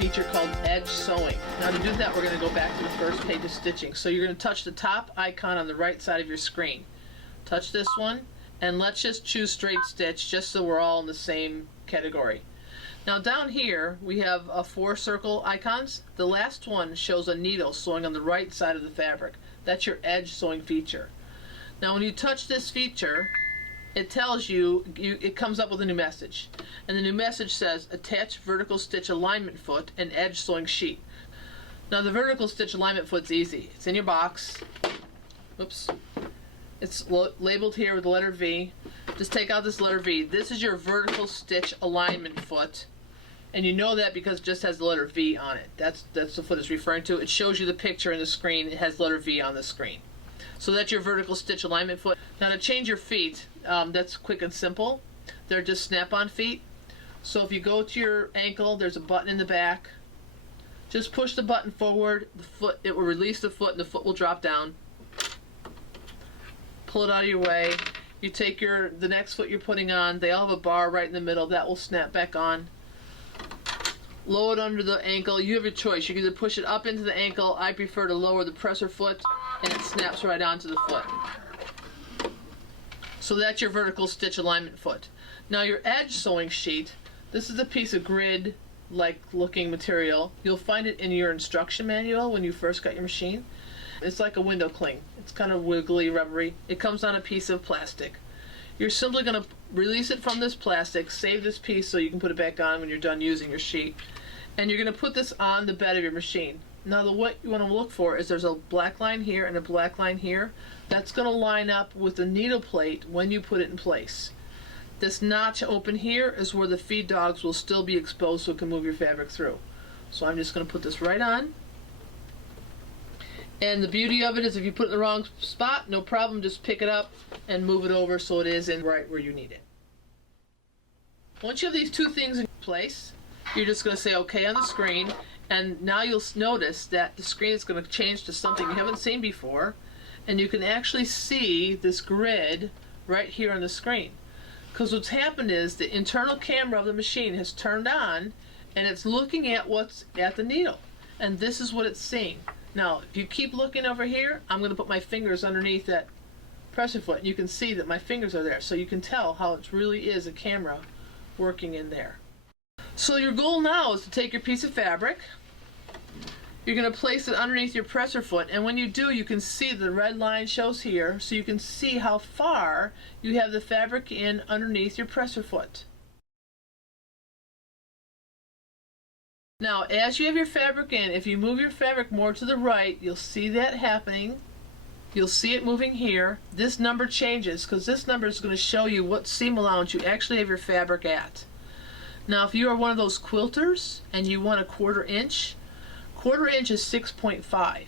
feature called edge sewing. Now to do that, we're going to go back to the first page of stitching. So you're going to touch the top icon on the right side of your screen. Touch this one, and let's just choose straight stitch just so we're all in the same category. Now down here we have 4 circle icons. The last one shows a needle sewing on the right side of the fabric. That's your edge sewing feature. Now when you touch this feature, it tells you, it comes up with a new message. And the new message says, attach vertical stitch alignment foot and edge sewing sheet. Now the vertical stitch alignment foot's easy. It's in your box. Oops. It's labeled here with the letter V. Just take out this letter V. This is your vertical stitch alignment foot. And you know that because it just has the letter V on it. That's the foot it's referring to. It shows you the picture in the screen. It has the letter V on the screen. So that's your vertical stitch alignment foot. Now to change your feet, that's quick and simple. They're just snap-on feet. So if you go to your ankle, there's a button in the back. Just push the button forward, the foot, it will release the foot and the foot will drop down. Pull it out of your way. You take the next foot you're putting on, they all have a bar right in the middle, that will snap back on. Lower it under the ankle, you have your choice. You can either push it up into the ankle, I prefer to lower the presser foot, and it snaps right onto the foot. So that's your vertical stitch alignment foot. Now your edge sewing sheet, this is a piece of grid like looking material. You'll find it in your instruction manual when you first got your machine. It's like a window cling. It's kind of wiggly, rubbery. It comes on a piece of plastic. You're simply going to release it from this plastic, save this piece so you can put it back on when you're done using your sheet. And you're going to put this on the bed of your machine. Now what you want to look for is there's a black line here and a black line here. That's going to line up with the needle plate when you put it in place. This notch open here is where the feed dogs will still be exposed so it can move your fabric through. So I'm just going to put this right on. And the beauty of it is if you put it in the wrong spot, no problem, just pick it up and move it over so it is in right where you need it. Once you have these 2 things in place, you're just going to say OK on the screen, and now you'll notice that the screen is going to change to something you haven't seen before, and you can actually see this grid right here on the screen. Because what's happened is the internal camera of the machine has turned on, and it's looking at what's at the needle, and this is what it's seeing. Now, if you keep looking over here, I'm going to put my fingers underneath that presser foot, and you can see that my fingers are there, so you can tell how it really is a camera working in there. So your goal now is to take your piece of fabric, you're going to place it underneath your presser foot, and when you do, you can see the red line shows here, so you can see how far you have the fabric in underneath your presser foot. Now, as you have your fabric in, if you move your fabric more to the right, you'll see that happening. You'll see it moving here. This number changes because this number is going to show you what seam allowance you actually have your fabric at. Now, if you are one of those quilters and you want a 1/4 inch, 1/4 inch is 6.5.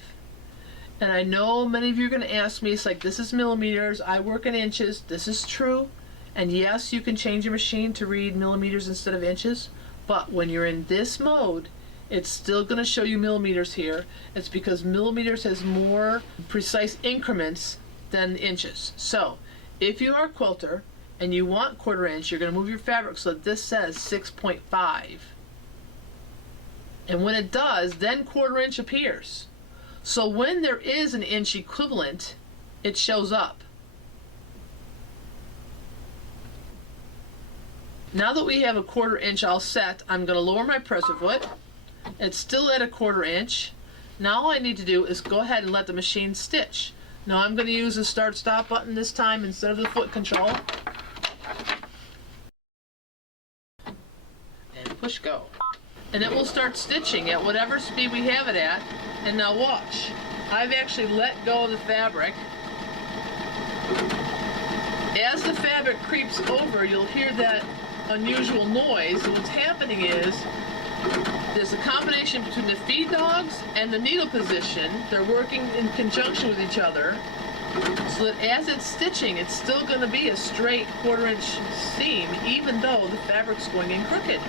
And I know many of you are going to ask me, it's like, this is millimeters, I work in inches. This is true. And yes, you can change your machine to read millimeters instead of inches. But when you're in this mode, it's still going to show you millimeters here. It's because millimeters has more precise increments than inches. So if you are a quilter and you want 1/4 inch, you're going to move your fabric so that this says 6.5. And when it does, then 1/4 inch appears. So when there is an inch equivalent, it shows up. Now that we have a 1/4 inch all set, I'm going to lower my presser foot. It's still at a 1/4 inch. Now all I need to do is go ahead and let the machine stitch. Now I'm going to use the start stop button this time instead of the foot control. And push go. And it will start stitching at whatever speed we have it at. And now watch. I've actually let go of the fabric. As the fabric creeps over, you'll hear that unusual noise. And what's happening is there's a combination between the feed dogs and the needle position. They're working in conjunction with each other, so that as it's stitching, it's still going to be a straight 1/4 inch seam, even though the fabric's going in crooked.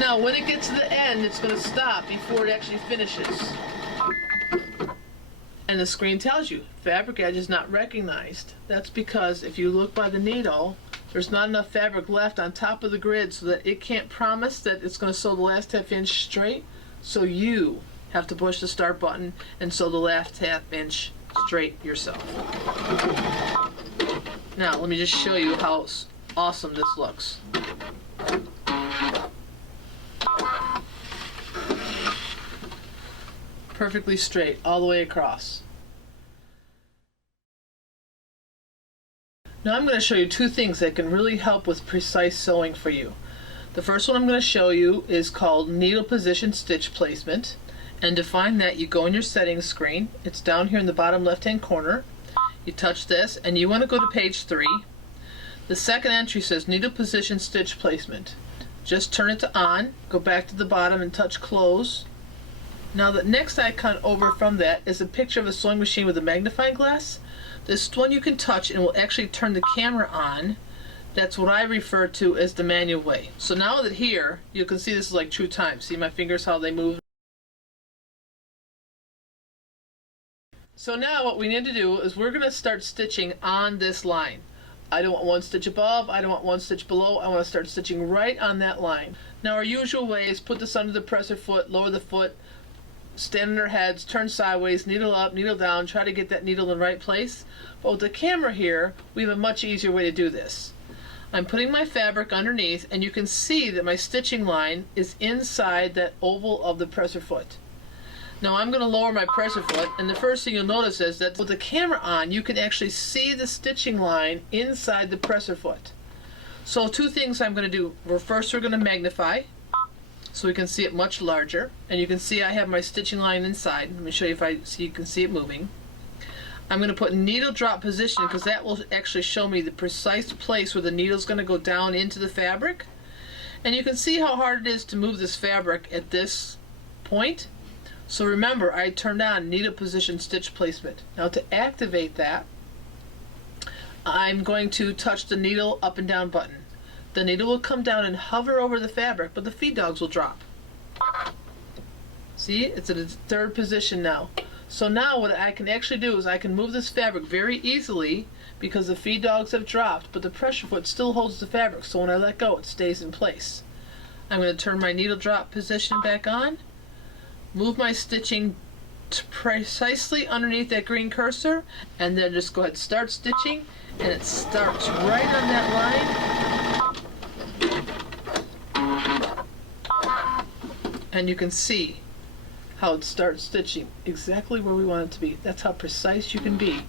Now, when it gets to the end, it's going to stop before it actually finishes. And the screen tells you, fabric edge is not recognized. That's because if you look by the needle, there's not enough fabric left on top of the grid so that it can't promise that it's going to sew the last half inch straight. So you have to push the start button and sew the last half inch straight yourself. Now let me just show you how awesome this looks. Perfectly straight all the way across. Now I'm going to show you two things that can really help with precise sewing for you. The first one I'm going to show you is called needle position stitch placement. And to find that, you go in your settings screen. It's down here in the bottom left hand corner. You touch this and you want to go to page 3. The second entry says needle position stitch placement. Just turn it to on, go back to the bottom and touch close. Now the next icon over from that is a picture of a sewing machine with a magnifying glass. This one you can touch and will actually turn the camera on. That's what I refer to as the manual way. So now that here, you can see this is like true time. See my fingers, how they move? So now what we need to do is we're going to start stitching on this line. I don't want one stitch above, I don't want one stitch below, I want to start stitching right on that line. Now our usual way is put this under the presser foot, lower the foot, stand on our heads, turn sideways, needle up, needle down, try to get that needle in the right place. But with the camera here, we have a much easier way to do this. I'm putting my fabric underneath and you can see that my stitching line is inside that oval of the presser foot. Now I'm going to lower my presser foot, and the first thing you'll notice is that with the camera on, you can actually see the stitching line inside the presser foot. So two things I'm going to do. First we're going to magnify so we can see it much larger, and you can see I have my stitching line inside. Let me show you so you can see it moving. I'm going to put needle drop position because that will actually show me the precise place where the needle is going to go down into the fabric. And you can see how hard it is to move this fabric at this point. So remember, I turned on needle position stitch placement. Now to activate that, I'm going to touch the needle up and down button. The needle will come down and hover over the fabric, but the feed dogs will drop. See, it's at its third position now. So now what I can actually do is I can move this fabric very easily because the feed dogs have dropped, but the pressure foot still holds the fabric, so when I let go it stays in place. I'm going to turn my needle drop position back on, move my stitching precisely underneath that green cursor, and then just go ahead and start stitching, and it starts right on that line. And you can see how it starts stitching exactly where we want it to be. That's how precise you can be